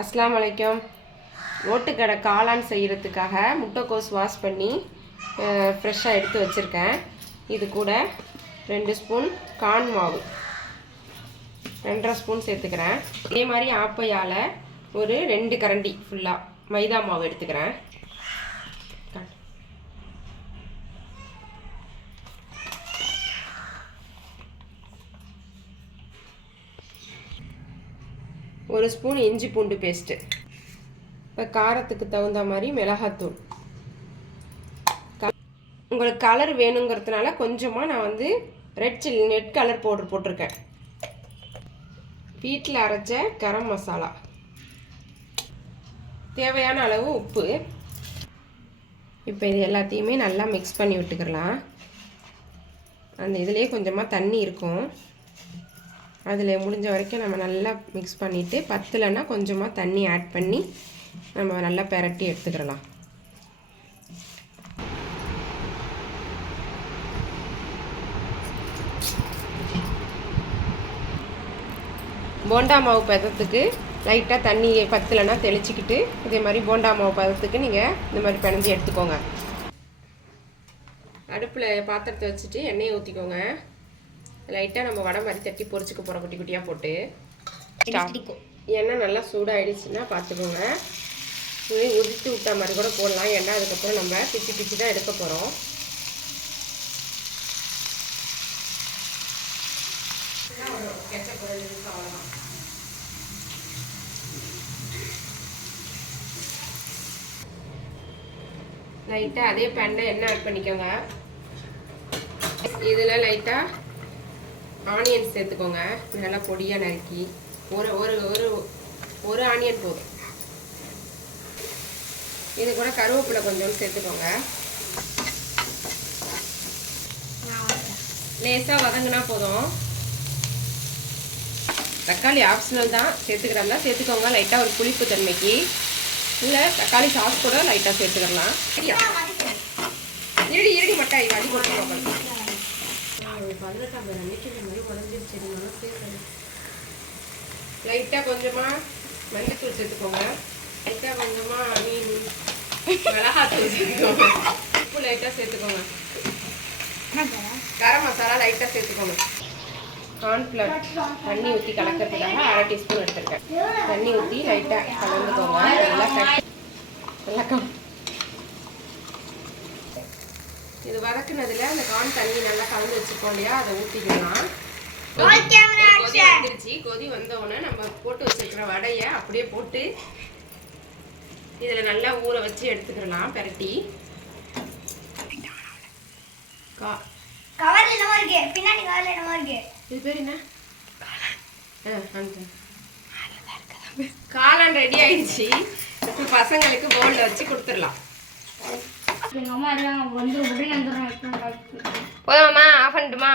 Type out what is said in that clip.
அஸ்ஸலாமு அலைக்கும். ஓட்டுக்கடை காளான் செய்கிறதுக்காக முட்டைக்கோஸ் வாஷ் பண்ணி ஃப்ரெஷ்ஷாக எடுத்து வச்சுருக்கேன். இது கூட 2 ஸ்பூன் கார்ன் மாவு, 2.5 ஸ்பூன் சேர்த்துக்கிறேன். இதே மாதிரி ஆப்பையால் ஒரு 2 கரண்டி ஃபுல்லாக மைதா மாவு எடுத்துக்கிறேன். ஒரு ஸ்பூன் இஞ்சி பூண்டு பேஸ்ட்டு. இப்போ காரத்துக்கு தகுந்த மாதிரி மிளகாத்தூள். உங்களுக்கு கலர் வேணுங்கிறதுனால கொஞ்சமாக நான் ரெட் கலர் பவுடர் போட்டிருக்கேன். வீட்டில் அரைச்ச கரம் மசாலா, தேவையான அளவு உப்பு. இப்போ இது எல்லாத்தையுமே நல்லா மிக்ஸ் பண்ணி விட்டுக்கலாம். அந்த இதுலேயே கொஞ்சமாக தண்ணி இருக்கும், அதில் முடிஞ்ச வரைக்கும் நம்ம நல்லா மிக்ஸ் பண்ணிவிட்டு பத்தலைன்னா கொஞ்சமாக தண்ணி ஆட் பண்ணி நம்ம நல்லா பெரட்டி எடுத்துக்கிடலாம். போண்டா மாவு பதத்துக்கு லைட்டாக தண்ணி பத்தலைன்னா தெளிச்சிக்கிட்டு இதே மாதிரி போண்டா மாவு பதத்துக்கு நீங்கள் இந்த மாதிரி பிணைஞ்சி எடுத்துக்கோங்க. அடுப்பில் பாத்திரத்தை வச்சுட்டு எண்ணெயை ஊற்றிக்கோங்க. லைட்டாக நம்ம வடை மாதிரி தட்டி பொரிச்சுக்க போகிறோம், குட்டி குட்டியாக போட்டு. எண்ணெய் நல்லா சூடாகிடுச்சுன்னா பார்த்துக்கோங்க. உதித்து விட்டா மாதிரி கூட போடலாம். எண்ணெய் அதுக்கப்புறம் நம்ம பிச்சு பிச்சு தான் எடுக்க போகிறோம். லைட்டாக அதே பேனில் எண்ணெய் ஆட் பண்ணிக்கோங்க. இதில் லைட்டாக ஆனியன் சேர்த்துக்கோங்க. நல்லா பொடியாக நறுக்கி ஒரு ஒரு ஒரு ஒரு ஆனியன் போதும். இது கூட கருவேப்பிலை கொஞ்சம் சேர்த்துக்கோங்க. லேசாக வதங்கினா போதும். தக்காளி ஆப்ஷனல் தான், சேர்த்துக்கிறதா சேர்த்துக்கோங்க. லைட்டாக ஒரு புளிப்பு தன்மைக்கு. இல்லை தக்காளி சாஸ் கூட லைட்டாக சேர்த்துக்கலாம். இருடி மட்டாய் அடி போட்டு 18 அன்னைக்கு இந்த மாதிரி உடஞ்சிருச்சு. லைட்டாக கொஞ்சமாக மஞ்சத்தூள் சேர்த்துக்கோங்க. லைட்டாக கொஞ்சமாக மிளகாத்தூள் சேர்த்துக்கோங்க. உப்பு லைட்டாக சேர்த்துக்கோங்க. கரம் மசாலா லைட்டாக சேர்த்துக்கோங்க. கார்ன்ஃப்ளவர் தண்ணி ஊற்றி கலக்கிறதுக்காக 1/2 டீஸ்பூன் எடுத்துருக்கேன். தண்ணி ஊற்றி லைட்டாக கலந்துக்கோங்க. நல்லா இது வதக்குனதில் அந்த கார்ன் தண்ணி நல்லா கலந்து வச்சுருக்கோம் இல்லையா, அதை ஊற்றிக்கலாம். கொதி வந்துருச்சு. கொதி வந்தவுடனே நம்ம போட்டு வச்சுருக்கிற வடையை அப்படியே போட்டு இதில் நல்லா ஊற வச்சு எடுத்துக்கலாம் பெரட்டி. இது பேர் என்ன? காளான் ரெடி ஆயிடுச்சு. பசங்களுக்கு பவுலில் வச்சு கொடுத்துடலாம். போதுமாம்மா? ஆஃப் பண்ணிட்டுமா?